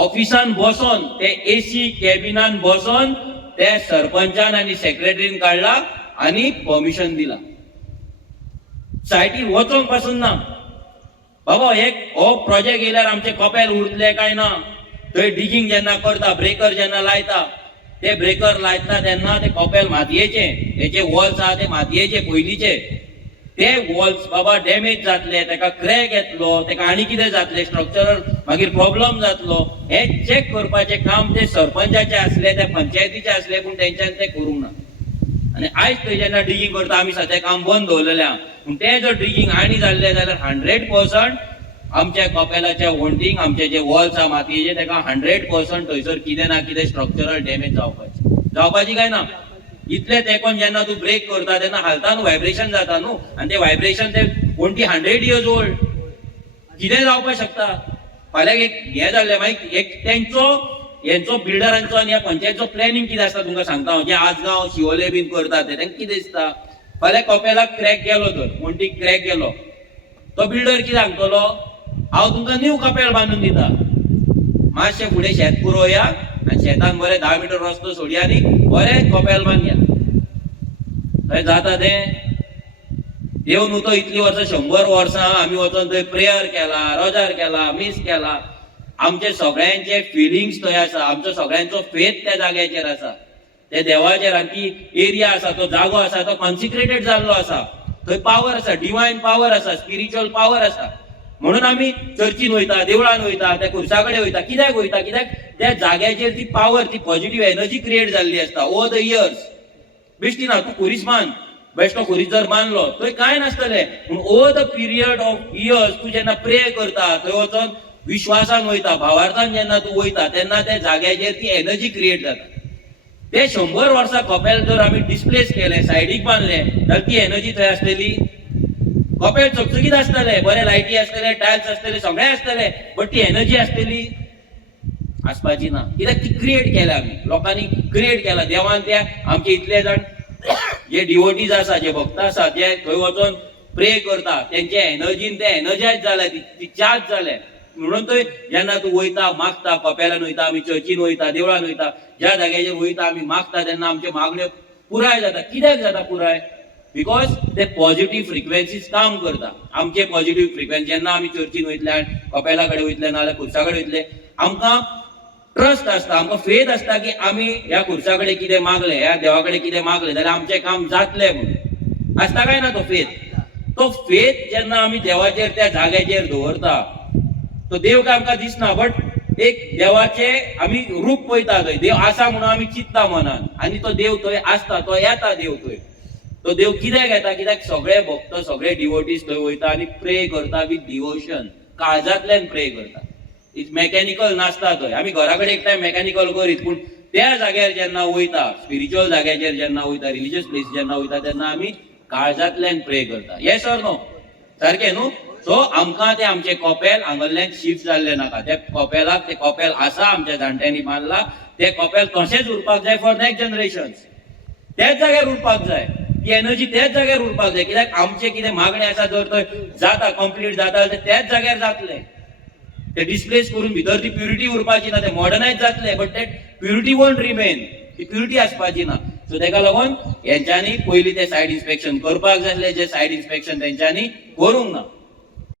ऑफिसान बसून ते एसी कॅबिनान बसून ते सरपंचान आणि सेक्रेटरीन काढला आणि परमिशन दिला. सायटीर वचोंक पासून ना बाबा. हो प्रोजेक्ट येयल्यार आमचे कपेल उरतले काय ना. थंय डिगिंग जेन्ना करता, ब्रेकर जेन्ना लायता, ते ब्रेकर लायता तेन्ना ते कपेल मातयेचे, हेचे वॉल्स आहा ते मातयेचे पयलींचे, ते वॉल्स बाबा डॅमेज जातले, ताका क्रॅक येतलो, ताका आनी कितें जातले, स्ट्रक्चरल मागीर प्रॉब्लम जातलो, हे चेक करपाचे काम ते सरपंचाचे आसले, त्या पंचायतीचे आसले, पूण तेंच्यानी ते करूंक ना. आनी आयज थंय जेन्ना डिगिंग करता आमी सद्या काम बंद दवरलेलें आहा. पूण ते जर डिगिंग आनी जाल्लें जाल्यार 100% आमच्या कपेलाच्या वॉन्टींग आमचे जे वॉल्स आहा मातयेचे ताका 100% थंयसर कितें ना कितें स्ट्रक्चरल डॅमेज जावपाची काय ना. इतले तेकोन जेन्ना तूं ब्रेक करता तेन्ना हालता न्हू, व्हायब्रेशन जाता न्हू, आनी ते व्हायब्रेशन ते वॉन्टी 100 years ओल्ड, कितें जावपाक शकता. फाल्यां एक हें जाल्लें मागीर एक हेंचो बिल्डरांचो आनी ह्या पंचायतीचो प्लॅनिंग कितें आसता तुमकां सांगता हांव. जे आजगांव शिवोले बीन करता ते तांकां कितें दिसता, फाल्यां कपेलाक क्रॅक गेलो तर, वॉन्टीक क्रॅक गेलो, तो बिल्डर कितें सांगतलो, हांव तुमकां न्यू कपेल बांदून दिता, मातशें फुडें शेत पुरोवया आनी शेतान बरें 10 मीटर रस्तो सोडया आनी बरें कपेल बांदया. थंय जाता तें. देव न्हू तो इतलीं वर्सां 100 वर्सां आमी वचोन थंय प्रेयर केला, रोजार केला, मीस केला. आमचे सगळ्यांचे फिलिंग्स थंय आसा, आमचो सगळ्यांचो फेथ त्या जाग्याचेर आसा, त्या देवाचेर. आनी ती एरिया आसा, तो जागो आसा, तो कॉन्सिक्रेटेड जाल्लो आसा. थंय पावर आसा, डिवायन पावर आसा, स्पिरिच्युअल पावर आसा. म्हणून आमी चर्चीन वयता, देवळान वयता, त्या खुर्सा कडेन वयता. कित्याक वयता? कित्याक त्या जाग्याचेर ती पावर, ती पॉझिटिव्ह एनर्जी क्रिएट जाल्ली आसता ओवर द इयर्स. बेश्टी ना, तूं खुरीस मान, बेश्टो खुरीस जर मानलो थंय कांय नासतलें. पूण over the period of years तूं जेन्ना प्रे करता, थंय वचोन विश्वासान वयता, भावार्थान जेन्ना तूं वयता, तेन्ना त्या जाग्याचेर ती एनर्जी क्रिएट जाता. ते 100 वर्सां कपेल जर आमी डिस्प्लेस केले, सायडीक बांदले, जाल्यार ती एनर्जी थंय आसतली. कपेल चकचकीत आसतले, बरे लायटी आसतले, टायल्स आसतले, सगळें आसतले, बट ती एनर्जी आसतली आसपाची ना. कित्याक ती क्रिएट केल्या आमी, लोकांनी क्रिएट केला. देवान त्या आमचे इतले जाण जे डिवोटीज आसा, जे भक्त आसा, जे थंय वचोन प्रे करता, तेंचे एनर्जीन ते एनर्जायज जाले, ती चार्ज जाले. म्हणून थंय जेन्ना तूं वयता, मागता, कपेलान वयता, आमी चर्चीन वयता, देवळान वयता, ज्या जाग्याचेर वयता आमी मागता, तेन्ना आमचे मागण्यो पुराय जाता. कित्याक जाता पुराय? बिकॉज ते पॉझिटिव्ह फ्रिक्वेन्सीज काम करता. आमचे पॉझिटिव्ह फ्रिक्वेन्सी जेन्ना आमी चर्चीन वयतले, कपेला कडेन वयतले, नाल्यार खुर्सा कडेन वयतले, आमकां ट्रस्ट आसता, आमकां फेथ आसता की आमी ह्या खुर्सा कडेन कितें मागले, ह्या देवा कडेन कितें मागले जाल्यार आमचें काम जातलें म्हणून. आसता काय ना तो फेथ? तो फेथ जेन्ना आमी देवाचेर त्या जाग्याचेर दवरता, तो देव काय आमकां दिसना, बट एक देवाचे आमी रूप पळयता. थंय देव आसा म्हणून आमी चिंतता मनान, आनी तो देव थंय आसता, तो येता देव थंय. तो देव कित्याक येता? कित्याक सगळे भक्त, सगळे डिवोटीज थंय वयता आनी प्रे करता विथ डिवोशन, काळजांतल्यान प्रे करता. इट्स मेकॅनिकल नासता थंय. आमी घरा कडेन एक टायम मेकॅनिकल करीत, पूण त्या जाग्यार जेन्ना वयता, स्पिरिच्युअल जाग्याचेर जेन्ना वयता, रिलिजियस प्लेस जेन्ना वयता, तेन्ना आमी काळजांतल्यान प्रे करता. Yes or no? सारकें न्हू? सो आमकां ते आमचे कपेल हांगल्यान शिफ्ट जाल्ले नाका. त्या कपेलाक ते कपेल आसा, आमच्या जाणट्यांनी बांदला, ते कपेल तशेंच उरपाक जाय फॉर नेक्स्ट जनरेशन्स. त्याच जाग्यार उरपाक जाय, ती एनर्जी त्याच जाग्यार उरपाक जाय. कित्याक आमचे कितें मागणें आसा जर थंय जाता, कंप्लीट जाता, जाल्यार त्याच जाग्यार जातले. ते डिस्प्लेस करून भितर ती प्युरिटी उरपाची ना. ते मॉडर्नायज जातले, बट ते प्युरिटी वोंट रिमेन. ती प्युरिटी आसपाची ना. सो तेका लागून हेंच्यांनी पयलीं ते सायड इन्स्पेक्शन करपाक जाय आसलें, जे सायड इन्स्पेक्शन तेंच्यांनी करूंक ना.